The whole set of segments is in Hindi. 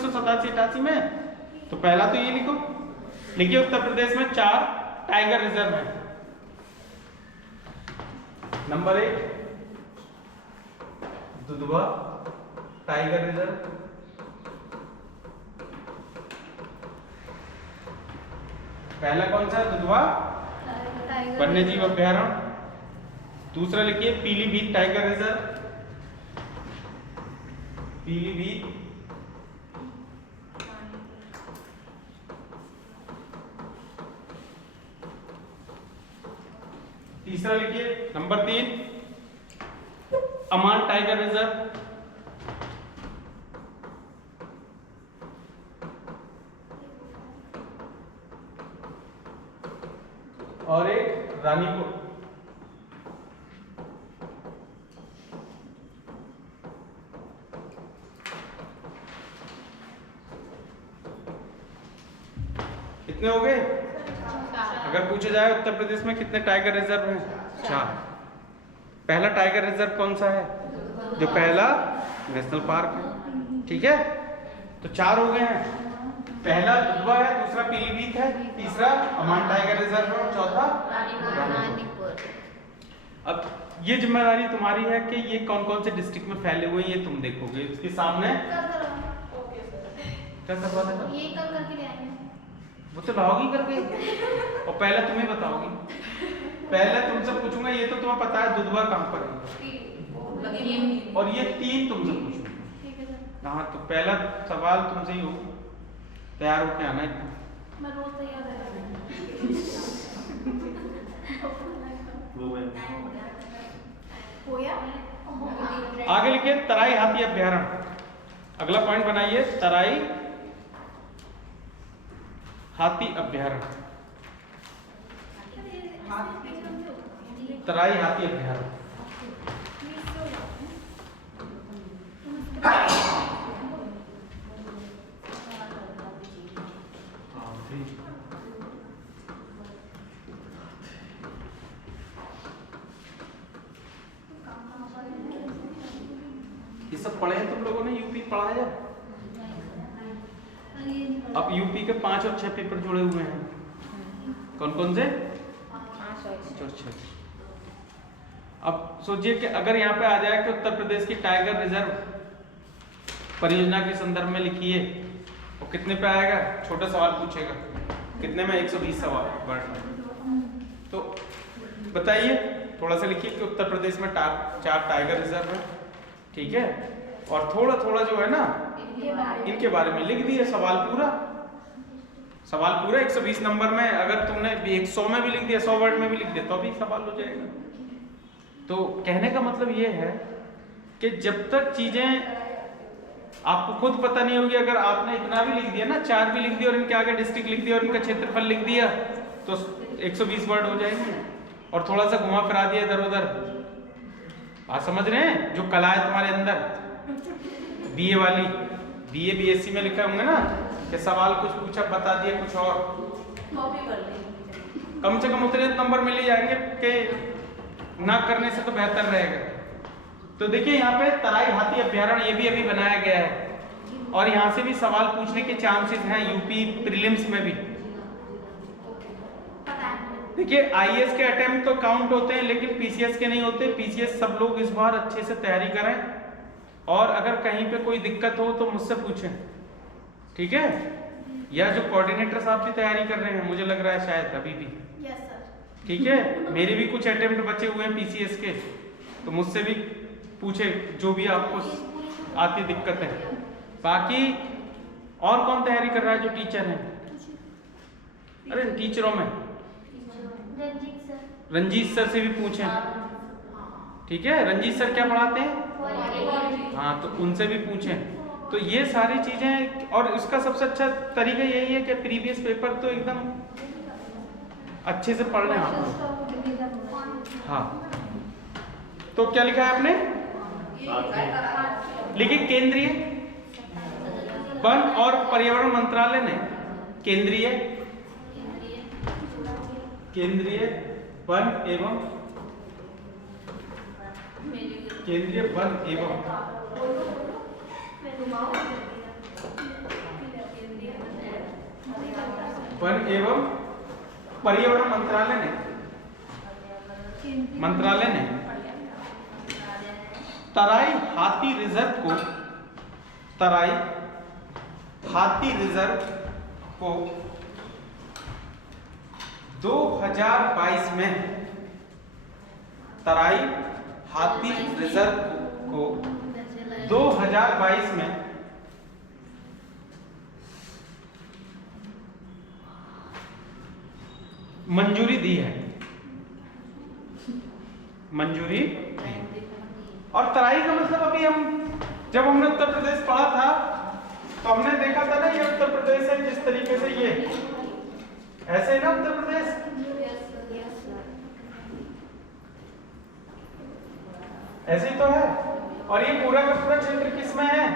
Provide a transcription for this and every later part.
1987-88 में? तो पहला तो ये लिखो, लिखिए उत्तर प्रदेश में 4 टाइगर रिजर्व है। नंबर 1 दुधवा टाइगर रिजर्व, पहला कौन सा? दुधवा वन्य जीव अभ्यारण्य। दूसरा लिखिए पीलीभीत टाइगर रिजर्व, पीलीभीत। तीसरा लिखिए नंबर 3 अमान टाइगर रिजर्व, और एक रानीपुर। कितने हो गए? अगर पूछा जाए उत्तर प्रदेश में कितने टाइगर रिजर्व हैं? 4। पहला टाइगर रिजर्व कौन सा है? जो पहला नेशनल पार्क है, ठीक है। तो 4 हो गए हैं। पहला दुधवा है, दूसरा पीलीभीत है, तीसरा अमान टाइगर रिजर्व है और चौथा रानीपुर। अब ये जिम्मेदारी तुम्हारी है कि ये कौन कौन से डिस्ट्रिक्ट में फैले हुए हैं ये तुम देखोगे। इसके सामने क्या करवा देगा? ये कल करके ले आएंगे। वो तो लाओगी करके और पहले तुम्हें बताओगी। पहले तुमसे पूछूंगा, ये तो तुम्हें पता है दुधवा कहाँ पर है, और ये 3 तुमसे पूछूंगा। हाँ, तो पहला सवाल तुमसे ही होगा, तैयार होके आना है। मैं रोज तैयार है। आगे लिखिए तराई हाथी अभ्यारण्य। अगला पॉइंट बनाइए तराई हाथी अभ्यारण्य। तराई हाथी अभ्यारण्य ये सब पढ़े हैं तुम लोगों ने? यूपी पढ़ा है? अब यूपी के 5 और 6 पेपर जुड़े हुए हैं। कौन कौन से? 5 और 6। अब सोचिए कि अगर यहाँ पे आ जाए कि उत्तर प्रदेश की टाइगर रिजर्व परियोजना के संदर्भ में लिखिए, और कितने पे आएगा? छोटा सवाल पूछेगा, कितने में? 120 सवाल वर्ड में। तो बताइए, थोड़ा सा लिखिए कि उत्तर प्रदेश में 4 टाइगर रिजर्व है, ठीक है। और थोड़ा थोड़ा जो है ना इनके बारे में लिख दिए। सवाल पूरा 120 नंबर में। अगर तुमने 100 में भी लिख दिया, 100 वर्ड में भी लिख दिया, तो भी सवाल हो जाएगा। तो कहने का मतलब ये है कि जब तक चीजें आपको खुद पता नहीं होगी, अगर आपने इतना भी लिख दिया ना, 4 भी लिख दिया और इनके आगे डिस्ट्रिक्ट लिख दिया और इनका क्षेत्रफल लिख दिया, तो 120 वर्ड हो जाएंगे। और थोड़ा सा घुमा फिरा दिया इधर उधर, बात समझ रहे हैं? जो कला है तुम्हारे अंदर, बीए वाली, बीए बीएससी में लिखा होंगे ना कि सवाल कुछ पूछा बता दिया कुछ और, कम से कम उतने नंबर मिल ही जाएंगे कि ना करने से तो बेहतर रहेगा। तो देखिए यहाँ पे तराई हाथी अभ्यारण्य ये भी अभी बनाया गया है, और यहाँ से भी सवाल पूछने के चांसेस हैं यूपी प्रीलिम्स में भी। देखिए आईएएस के अटेम्प्ट तो काउंट होते हैं, लेकिन पीसीएस के नहीं होते। पीसीएस सब लोग इस बार अच्छे से तैयारी करें, और अगर कहीं पे कोई दिक्कत हो तो मुझसे पूछें, ठीक है? या जो कोऑर्डिनेटर साहब भी तैयारी कर रहे हैं, मुझे लग रहा है शायद अभी भी, यस सर, ठीक है। मेरे भी कुछ अटेम्प्ट बचे हुए हैं पीसीएस के, तो मुझसे भी पूछे जो भी आपको आती दिक्कत है। बाकी और कौन तैयारी कर रहा है जो टीचर हैं? अरे टीचरों में रंजीत सर से भी पूछें, ठीक है? रंजीत सर क्या पढ़ाते हैं? हाँ, तो उनसे भी पूछें। तो ये सारी चीजें, और इसका सबसे अच्छा तरीका यही है कि प्रीवियस पेपर तो एकदम अच्छे से पढ़ लें आप लोग। हाँ, तो क्या लिखा है आपने? लिखिए केंद्रीय वन और पर्यावरण मंत्रालय ने केंद्रीय वन एवं वन एवं पर्यावरण मंत्रालय ने तराई हाथी रिजर्व को 2022 में तराई हाथी रिजर्व को 2022 में मंजूरी दी है। मंजूरी और तराई का मतलब अभी जब हमने उत्तर प्रदेश पढ़ा था तो हमने देखा था ना, ये उत्तर प्रदेश है जिस तरीके से ये ऐसे है ना उत्तर प्रदेश, ऐसे ही तो है। और ये पूरा का पूरा क्षेत्र किसमें है?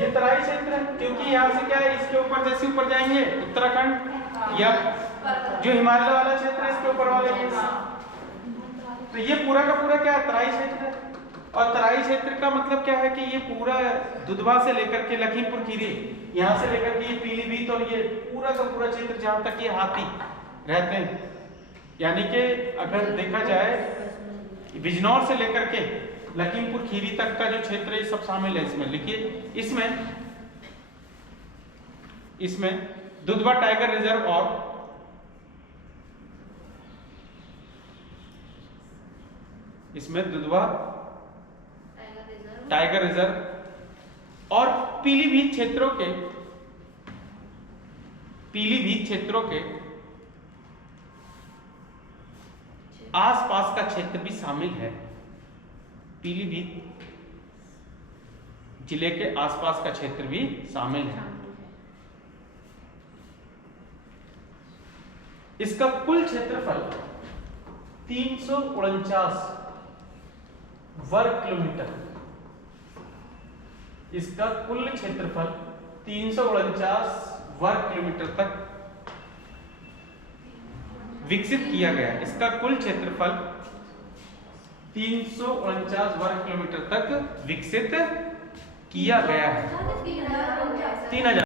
ये तराई क्षेत्र है, क्योंकि यहाँ से क्या है, इसके ऊपर जैसे ऊपर जाएंगे उत्तराखंड या जो हिमालय वाला क्षेत्र है इसके ऊपर वाले, तो ये पूरा का पूरा क्या है? तराई क्षेत्र है। और तराई क्षेत्र का मतलब क्या है कि ये पूरा दुधवा से लेकर के लखीमपुर खीरी, यहाँ से लेकर के ये पीलीभीत और ये पूरा का पूरा क्षेत्र जहाँ तक ये हाथी रहते हैं, यानी कि अगर देखा जाए बिजनौर से लेकर के लखीमपुर खीरी तक का जो क्षेत्र है ये सब शामिल है इसमें। लिखिए इसमें दुधवा टाइगर रिजर्व और इसमें दुधवा टाइगर रिजर्व और पीलीभीत क्षेत्रों के आसपास का क्षेत्र भी शामिल है। पीलीभीत जिले के आसपास का क्षेत्र भी शामिल है। इसका कुल क्षेत्रफल 349 वर्ग किलोमीटर, इसका कुल क्षेत्रफल 349 वर्ग किलोमीटर तक विकसित किया गया है। इसका कुल क्षेत्रफल 349 वर्ग किलोमीटर तक विकसित किया गया है। 3000